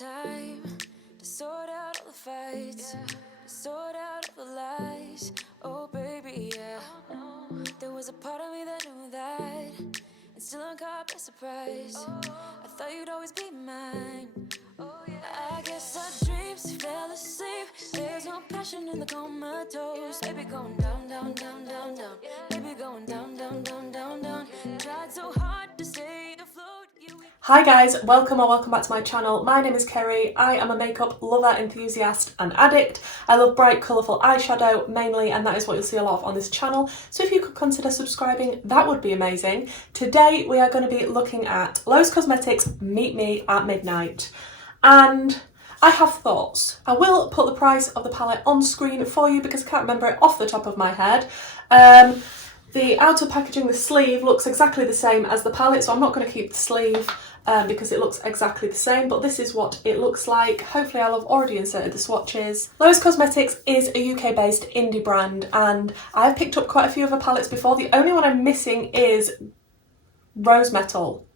time to sort out all the fights, to sort out all the lies. Oh baby, yeah. There was a part of me that knew that, and still I'm caught by surprise. I thought you'd always be mine. I guess our dreams fell asleep. There's no passion in the comatose. Baby going down, down, down, down, down. Baby going down, down, down, down, down. Tried so hard to stay afloat. Hi guys, welcome back to my channel. My name is Kerry. I am a makeup lover, enthusiast and addict. I love bright colourful eyeshadow mainly, and that is what you'll see a lot of on this channel. So if you could consider subscribing, that would be amazing. Today we are going to be looking at Lois Cosmetics Meet Me at Midnight. And I have thoughts. I will put the price of the palette on screen for you because I can't remember it off the top of my head. The outer packaging, the sleeve, looks exactly the same as the palette, so I'm not going to keep the sleeve because it looks exactly the same, but this is what it looks like. Hopefully I'll have already inserted the swatches. Lois Cosmetics is a UK-based indie brand, and I've picked up quite a few of her palettes before. The only one I'm missing is Rose Metal.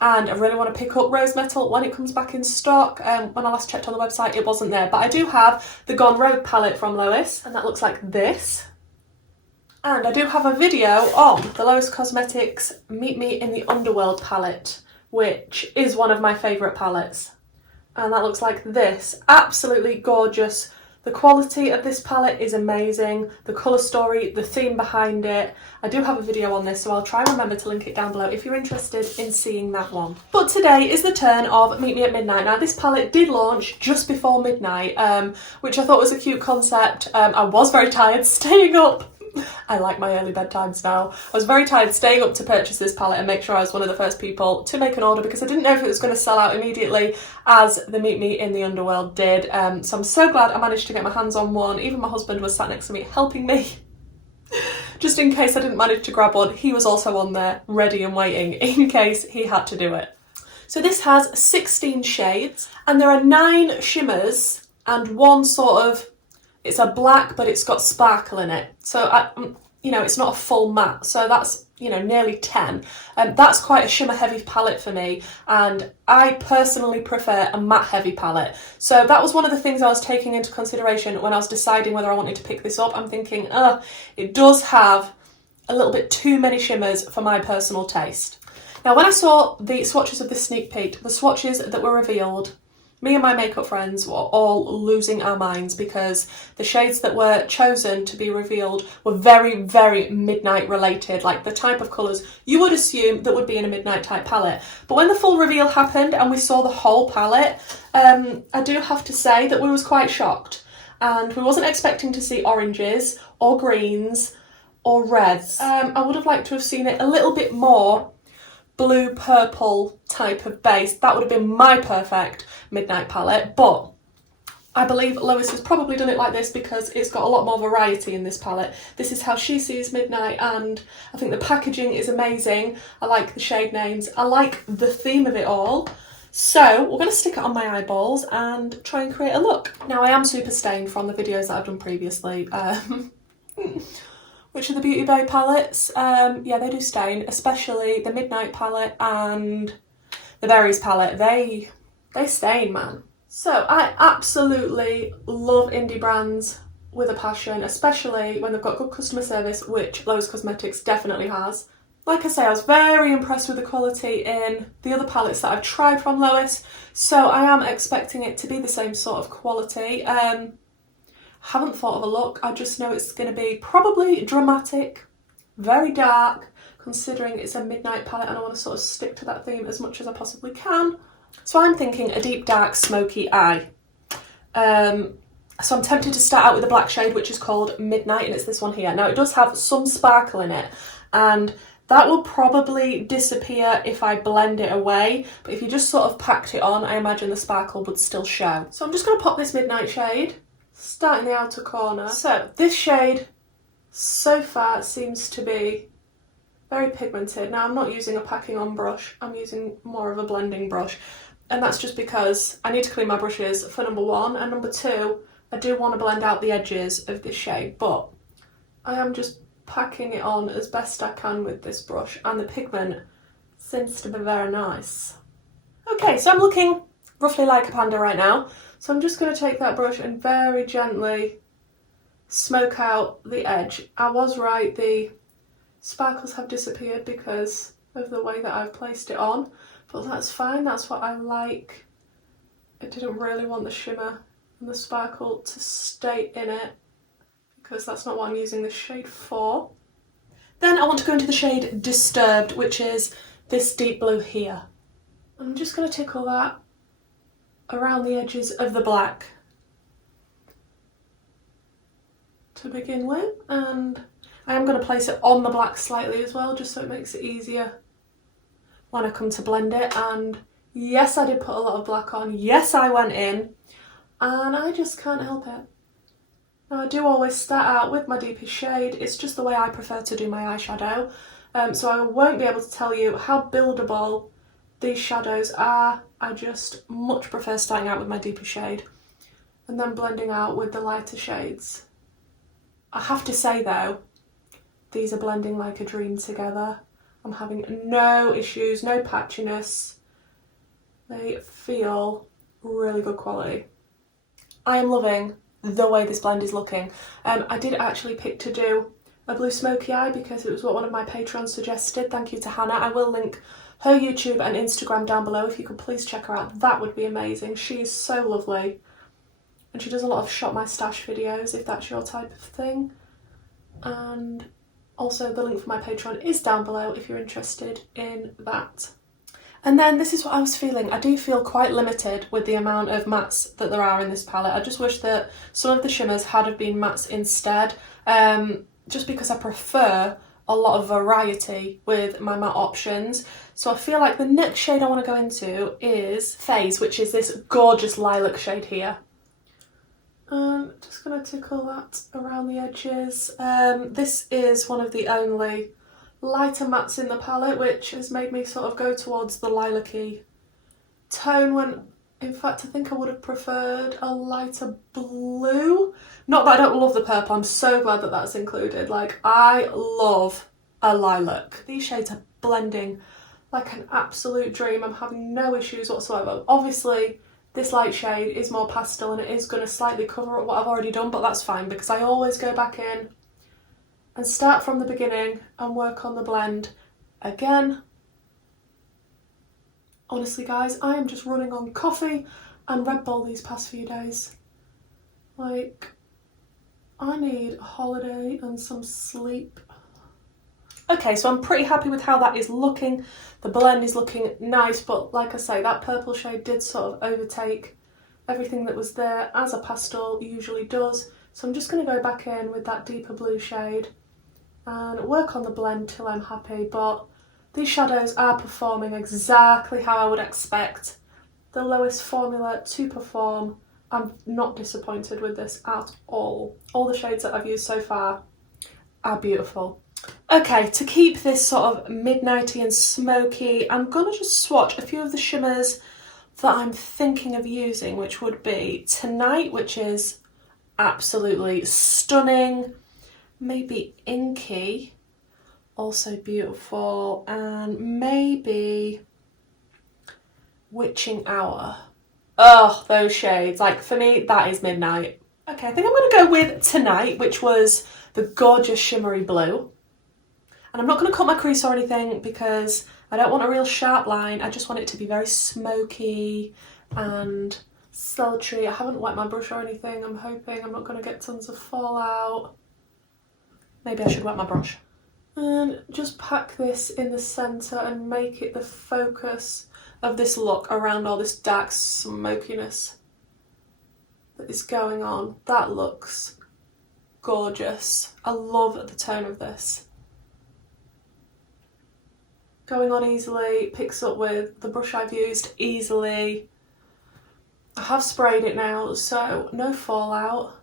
And I really want to pick up Rose Metal when it comes back in stock. When I last checked on the website, it wasn't there. But I do have the Gone Rogue palette from Lois, and that looks like this. And I do have a video on the Lois Cosmetics Meet Me in the Underworld palette, which is one of my favourite palettes. And that looks like this. Absolutely gorgeous. The quality of this palette is amazing. The colour story, the theme behind it. I do have a video on this, so I'll try and remember to link it down below if you're interested in seeing that one. But today is the turn of Meet Me at Midnight. Now this palette did launch just before midnight, which I thought was a cute concept. I was very tired staying up. I like my early bedtimes now. I was very tired staying up to purchase this palette and make sure I was one of the first people to make an order because I didn't know if it was going to sell out immediately as the Meet Me in the Underworld did. So I'm so glad I managed to get my hands on one. Even my husband was sat next to me helping me. Just in case I didn't manage to grab one, he was also on there ready and waiting in case he had to do it. So this has 16 shades and there are 9 shimmers and one sort of, it's a black, but it's got sparkle in it. So, you know, it's not a full matte. So that's, you know, nearly 10. That's quite a shimmer heavy palette for me. And I personally prefer a matte heavy palette. So that was one of the things I was taking into consideration when I was deciding whether I wanted to pick this up. I'm thinking, it does have a little bit too many shimmers for my personal taste. Now, when I saw the swatches of this sneak peek, the swatches that were revealed, me and my makeup friends were all losing our minds because the shades that were chosen to be revealed were very, very midnight related, like the type of colours you would assume that would be in a midnight type palette. But when the full reveal happened and we saw the whole palette, I do have to say that we was quite shocked. And we wasn't expecting to see oranges or greens or reds. I would have liked to have seen it a little bit more blue purple type of base. That would have been my perfect midnight palette, but I believe Lois has probably done it like this because it's got a lot more variety in this palette. This is how she sees midnight, and I think the packaging is amazing. I like the shade names, I like the theme of it all. So we're going to stick it on my eyeballs and try and create a look. Now I am super stained from the videos that I've done previously. Which are the Beauty Bay palettes? Yeah, they do stain, especially the Midnight palette and the Berries palette. They stain, man. So I absolutely love indie brands with a passion, especially when they've got good customer service, which Lois Cosmetics definitely has. Like I say, I was very impressed with the quality in the other palettes that I've tried from Lois, so I am expecting it to be the same sort of quality. Haven't thought of a look, I just know it's going to be probably dramatic, very dark, considering it's a midnight palette and I want to sort of stick to that theme as much as I possibly can. So I'm thinking a deep dark smoky eye. So I'm tempted to start out with a black shade which is called Midnight, and it's this one here. Now it does have some sparkle in it and that will probably disappear if I blend it away, but if you just sort of packed it on, I imagine the sparkle would still show. So I'm just going to pop this Midnight shade, start in the outer corner. So this shade so far seems to be very pigmented. Now I'm not using a packing on brush, I'm using more of a blending brush, and that's just because I need to clean my brushes for number one, and number two, I do want to blend out the edges of this shade, but I am just packing it on as best I can with this brush, and the pigment seems to be very nice. Okay, so I'm looking roughly like a panda right now. So I'm just going to take that brush and very gently smoke out the edge. I was right, the sparkles have disappeared because of the way that I've placed it on, but that's fine, that's what I like. I didn't really want the shimmer and the sparkle to stay in it because that's not what I'm using this shade for. Then I want to go into the shade Disturbed, which is this deep blue here. I'm just going to tickle that around the edges of the black to begin with, and I am going to place it on the black slightly as well, just so it makes it easier when I come to blend it. And yes, I did put a lot of black on, yes I went in, and I just can't help it. Now I do always start out with my deepest shade, it's just the way I prefer to do my eyeshadow, so I won't be able to tell you how buildable these shadows are. I just much prefer starting out with my deepest shade and then blending out with the lighter shades. I have to say though, these are blending like a dream together. I'm having no issues, no patchiness. They feel really good quality. I am loving the way this blend is looking. I did actually pick to do a blue smoky eye because it was what one of my patrons suggested. Thank you to Hannah. I will link her YouTube and Instagram down below. If you could please check her out, that would be amazing. She is so lovely. And she does a lot of shop my stash videos if that's your type of thing. And also the link for my Patreon is down below if you're interested in that. And then this is what I was feeling. I do feel quite limited with the amount of mattes that there are in this palette. I just wish that some of the shimmers had have been mattes instead, just because I prefer a lot of variety with my matte options. So I feel like the next shade I want to go into is Phase, which is this gorgeous lilac shade here. Just going to tickle that around the edges. This is one of the only lighter mattes in the palette, which has made me sort of go towards the lilac-y tone when in fact I think I would have preferred a lighter blue. Not that I don't love the purple, I'm so glad that that's included. Like, I love a lilac. These shades are blending like an absolute dream. I'm having no issues whatsoever. Obviously this light shade is more pastel and it is going to slightly cover up what I've already done, but that's fine because I always go back in and start from the beginning and work on the blend again. Honestly guys, I am just running on coffee and Red Bull these past few days. Like, I need a holiday and some sleep. Okay, so I'm pretty happy with how that is looking. The blend is looking nice, but like I say, that purple shade did sort of overtake everything that was there, as a pastel usually does. So I'm just going to go back in with that deeper blue shade and work on the blend till I'm happy. But these shadows are performing exactly how I would expect the Lois formula to perform. I'm not disappointed with this at all. All the shades that I've used so far are beautiful. Okay, to keep this sort of midnighty and smoky, I'm gonna just swatch a few of the shimmers that I'm thinking of using, which would be Tonight, which is absolutely stunning, maybe Inky, also beautiful, and maybe Witching Hour. Oh, those shades, like for me, that is midnight. Okay, I think I'm gonna go with Tonight, which was the gorgeous shimmery blue. And I'm not going to cut my crease or anything because I don't want a real sharp line. I just want it to be very smoky and sultry. I haven't wet my brush or anything. I'm hoping I'm not going to get tons of fallout. Maybe I should wet my brush. And just pack this in the centre and make it the focus of this look around all this dark smokiness that is going on. That looks gorgeous. I love the tone of this. Going on easily, picks up with the brush I've used easily. I have sprayed it now, so no fallout.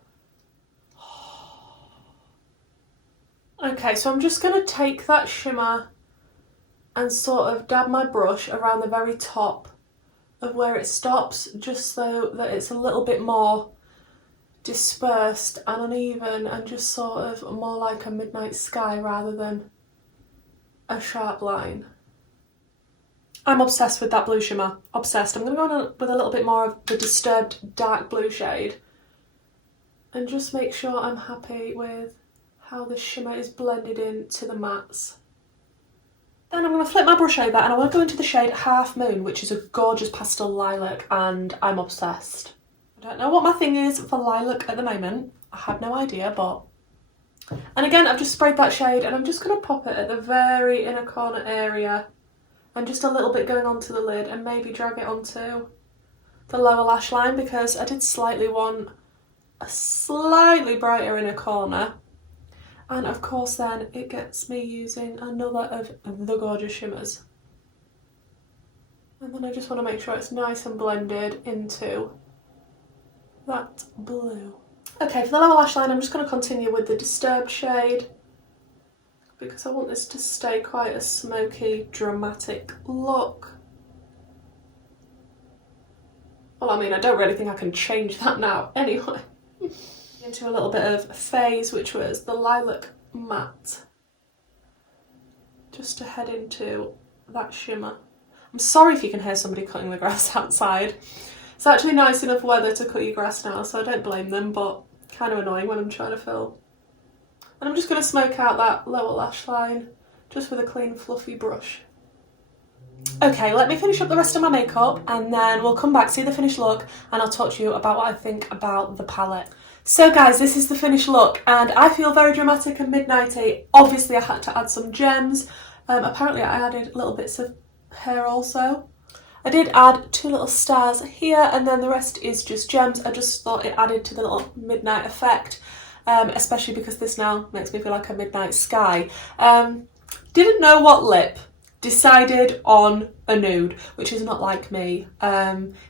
Okay, so I'm just going to take that shimmer and sort of dab my brush around the very top of where it stops, just so that it's a little bit more dispersed and uneven and just sort of more like a midnight sky rather than a sharp line. I'm obsessed with that blue shimmer. Obsessed. I'm going to go in with a little bit more of the Disturbed dark blue shade and just make sure I'm happy with how the shimmer is blended into the mattes. Then I'm going to flip my brush over and I want to go into the shade Half Moon, which is a gorgeous pastel lilac, and I'm obsessed. I don't know what my thing is for lilac at the moment. I have no idea, but... And again, I've just sprayed that shade and I'm just going to pop it at the very inner corner area and just a little bit going onto the lid and maybe drag it onto the lower lash line, because I did slightly want a slightly brighter inner corner. And of course then it gets me using another of the gorgeous shimmers. And then I just want to make sure it's nice and blended into that blue. Okay, for the lower lash line I'm just going to continue with the Disturbed shade, because I want this to stay quite a smoky, dramatic look. Well, I mean, I don't really think I can change that now anyway. Into a little bit of Phase, which was the Lilac Matte. Just to head into that shimmer. I'm sorry if you can hear somebody cutting the grass outside. It's actually nice enough weather to cut your grass now, so I don't blame them, but kind of annoying when I'm trying to film. And I'm just going to smoke out that lower lash line just with a clean fluffy brush. Okay, let me finish up the rest of my makeup and then we'll come back, see the finished look, and I'll talk to you about what I think about the palette. So guys, this is the finished look and I feel very dramatic and midnighty. Obviously I had to add some gems. Apparently I added little bits of hair also. I did add 2 little stars here and then the rest is just gems. I just thought it added to the little midnight effect, especially because this now makes me feel like a midnight sky. Didn't know what lip. Decided on a nude, which is not like me.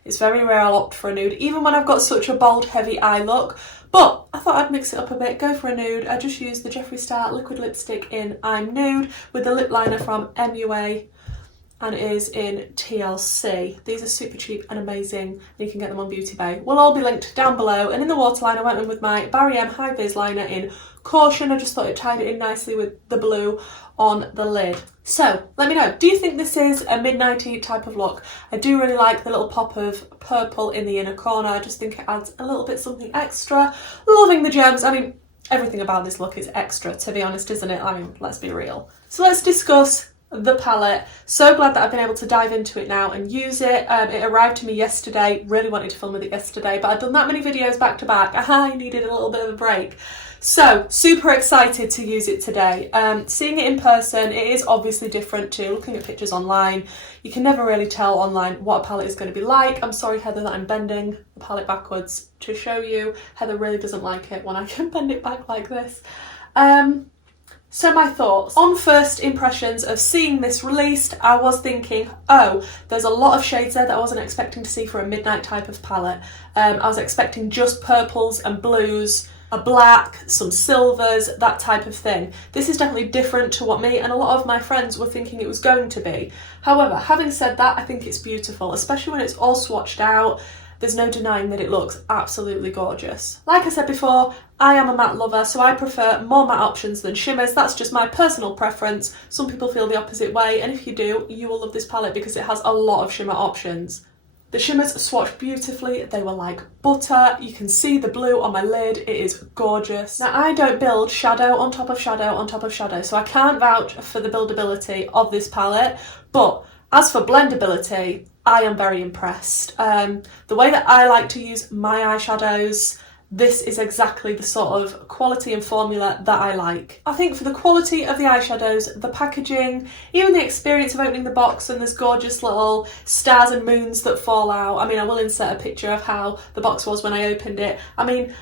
It's very rare I'll opt for a nude, even when I've got such a bold, heavy eye look. But I thought I'd mix it up a bit, go for a nude. I just used the Jeffree Star liquid lipstick in I'm Nude with the lip liner from MUA, and it is in TLC. These are super cheap and amazing, and you can get them on Beauty Bay. Will all be linked down below. And in the waterline I went in with my Barry M High Vis liner in Caution. I just thought it tied it in nicely with the blue on the lid. So let me know, do you think this is a midnighty type of look? I do really like the little pop of purple in the inner corner. I just think it adds a little bit something extra. Loving the gems. I mean, everything about this look is extra, to be honest, isn't it? I mean, let's be real. So let's discuss the palette. So glad that I've been able to dive into it now and use it. It arrived to me yesterday. Really wanted to film with it yesterday, but I'd done that many videos back to back. I needed a little bit of a break. So super excited to use it today. Seeing it in person, it is obviously different to looking at pictures online. You can never really tell online what a palette is going to be like. I'm sorry, Heather, that I'm bending the palette backwards to show you. Heather really doesn't like it when I can bend it back like this. So my thoughts. On first impressions of seeing this released, I was thinking, oh, there's a lot of shades there that I wasn't expecting to see for a midnight type of palette. I was expecting just purples and blues, a black, some silvers, that type of thing. This is definitely different to what me and a lot of my friends were thinking it was going to be. However, having said that, I think it's beautiful, especially when it's all swatched out. There's no denying that it looks absolutely gorgeous. Like I said before, I am a matte lover, so I prefer more matte options than shimmers. That's just my personal preference. Some people feel the opposite way, and if you do, you will love this palette because it has a lot of shimmer options. The shimmers swatched beautifully, they were like butter. You can see the blue on my lid, it is gorgeous. Now I don't build shadow on top of shadow on top of shadow, so I can't vouch for the buildability of this palette, but as for blendability, I am very impressed. The way that I like to use my eyeshadows, this is exactly the sort of quality and formula that I like. I think for the quality of the eyeshadows, the packaging, even the experience of opening the box and there's gorgeous little stars and moons that fall out. I mean, I will insert a picture of how the box was when I opened it. I mean,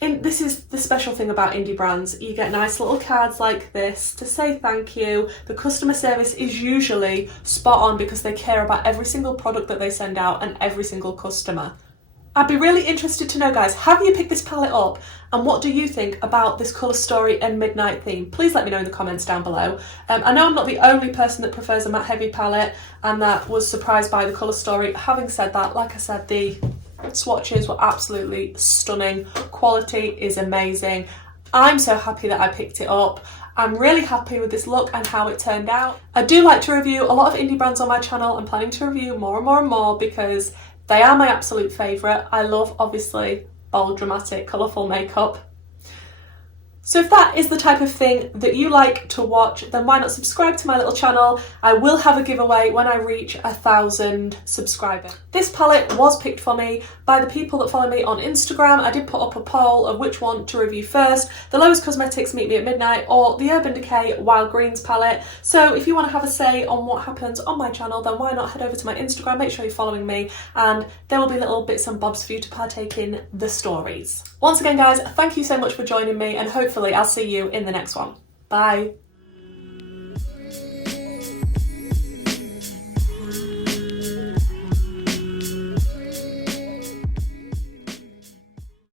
this is the special thing about indie brands. You get nice little cards like this to say thank you. The customer service is usually spot on because they care about every single product that they send out and every single customer. I'd be really interested to know, guys, have you picked this palette up and what do you think about this colour story and midnight theme? Please let me know in the comments down below. I know I'm not the only person that prefers a matte heavy palette and that was surprised by the colour story. Having said that, like I said, the swatches were absolutely stunning. Quality is amazing. I'm so happy that I picked it up. I'm really happy with this look and how it turned out. I do like to review a lot of indie brands on my channel. I'm planning to review more and more and more because they are my absolute favourite. I love, obviously, bold, dramatic, colourful makeup. So if that is the type of thing that you like to watch, then why not subscribe to my little channel? I will have a giveaway when I reach 1,000 subscribers. This palette was picked for me by the people that follow me on Instagram. I did put up a poll of which one to review first, the Lois Cosmetics Meet Me at Midnight or the Urban Decay Wild Greens palette. So if you want to have a say on what happens on my channel, then why not head over to my Instagram, make sure you're following me, and there will be little bits and bobs for you to partake in the stories. Once again, guys, thank you so much for joining me, and hopefully I'll see you in the next one. Bye.